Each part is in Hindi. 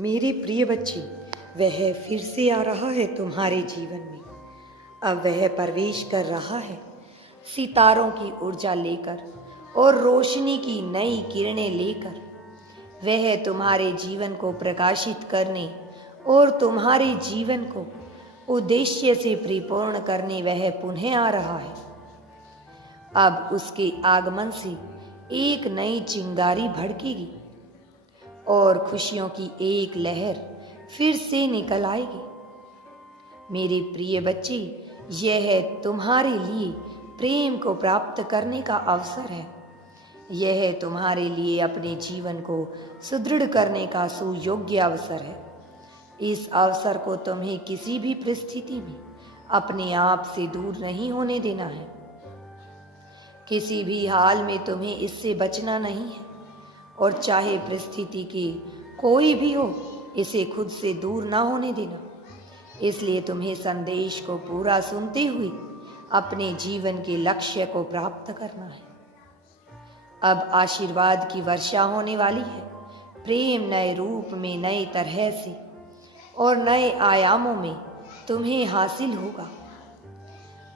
मेरे प्रिय बच्चे, वह फिर से आ रहा है तुम्हारे जीवन में। अब वह प्रवेश कर रहा है सितारों की ऊर्जा लेकर और रोशनी की नई किरणें लेकर। वह तुम्हारे जीवन को प्रकाशित करने और तुम्हारे जीवन को उद्देश्य से परिपूर्ण करने वह पुनः आ रहा है। अब उसके आगमन से एक नई चिंगारी भड़केगी और खुशियों की एक लहर फिर से निकल आएगी। मेरे प्रिय बच्चे, यह तुम्हारे लिए प्रेम को प्राप्त करने का अवसर है। यह तुम्हारे लिए अपने जीवन को सुदृढ़ करने का सुयोग्य अवसर है। इस अवसर को तुम्हें किसी भी परिस्थिति में अपने आप से दूर नहीं होने देना है। किसी भी हाल में तुम्हें इससे बचना नहीं है और चाहे परिस्थिति की कोई भी हो, इसे खुद से दूर ना होने देना। इसलिए तुम्हें संदेश को पूरा सुनते हुए अपने जीवन के लक्ष्य को प्राप्त करना है। अब आशीर्वाद की वर्षा होने वाली है। प्रेम नए रूप में, नए तरह से और नए आयामों में तुम्हें हासिल होगा।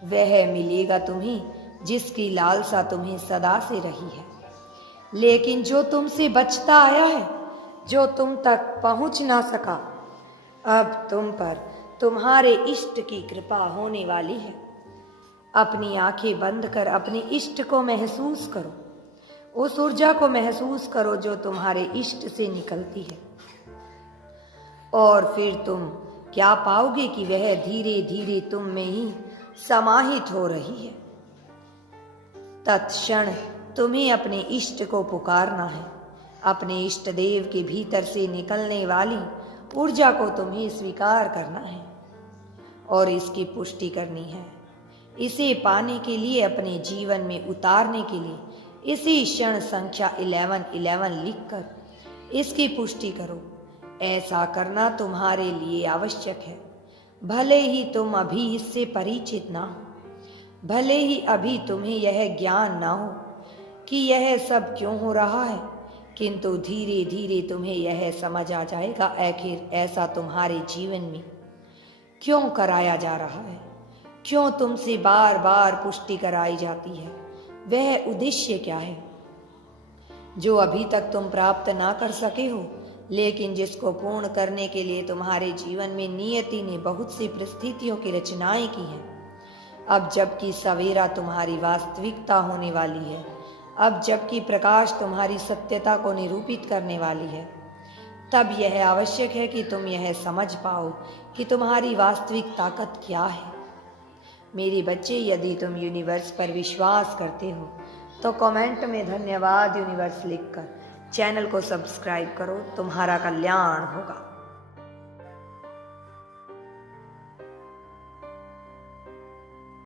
वह मिलेगा तुम्हें जिसकी लालसा तुम्हें सदा से रही है, लेकिन जो तुमसे बचता आया है, जो तुम तक पहुंच ना सका। अब तुम पर तुम्हारे इष्ट की कृपा होने वाली है। अपनी आंखें बंद कर अपने इष्ट को महसूस करो। उस ऊर्जा को महसूस करो जो तुम्हारे इष्ट से निकलती है। और फिर तुम क्या पाओगे कि वह धीरे धीरे तुम में ही समाहित हो रही है। तत्क्षण तुम्हें अपने इष्ट को पुकारना है। अपने इष्ट देव के भीतर से निकलने वाली ऊर्जा को तुम्हें स्वीकार करना है और इसकी पुष्टि करनी है। इसे पाने के लिए, अपने जीवन में उतारने के लिए इसी क्षण संख्या 1111 लिखकर इसकी पुष्टि करो। ऐसा करना तुम्हारे लिए आवश्यक है। भले ही तुम अभी इससे परिचित ना हो, भले ही अभी तुम्हें यह ज्ञान ना हो कि यह सब क्यों हो रहा है, किंतु धीरे धीरे तुम्हें यह समझ आ जाएगा आखिर ऐसा तुम्हारे जीवन में क्यों कराया जा रहा है, क्यों तुमसे बार बार पुष्टि कराई जाती है। वह उद्देश्य क्या है जो अभी तक तुम प्राप्त ना कर सके हो, लेकिन जिसको पूर्ण करने के लिए तुम्हारे जीवन में नियति ने बहुत सी परिस्थितियों की रचनाएं की हैं। अब जबकि सवेरा तुम्हारी वास्तविकता होने वाली है, अब जबकि प्रकाश तुम्हारी सत्यता को निरूपित करने वाली है, तब यह आवश्यक है कि तुम यह समझ पाओ कि तुम्हारी वास्तविक ताकत क्या है। मेरे बच्चे, यदि तुम यूनिवर्स पर विश्वास करते हो तो कमेंट में धन्यवाद यूनिवर्स लिखकर चैनल को सब्सक्राइब करो। तुम्हारा कल्याण होगा।